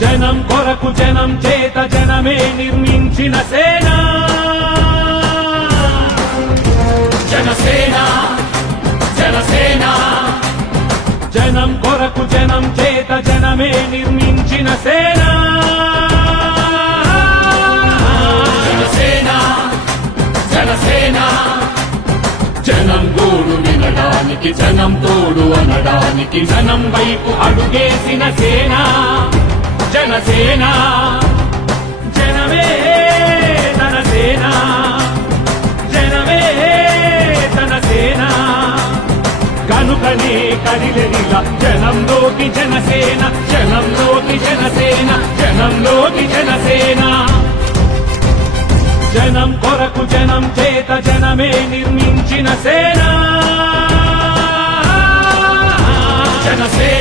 జనం కొరకు జనం చేత జనమే నిర్మించిన సేన జనసేన జనసేన జనం కొరకు జనం చేత జనమే నిర్మించిన సేన జనసేన జనసేన జనం గోడు వినడానికి జనం తోడు అనడానికి జనం వైపు అడుగేసిన సేన జనసేన జనమే తన సేన జనమే తన సేన కనుకనే కదిలిలా జనంలోకి జనసేన జనంలోకి జనసేన జనంలోకి జనసేన జనం కొరకు జనం చేత జనమే నిర్మించిన సేన జనసేన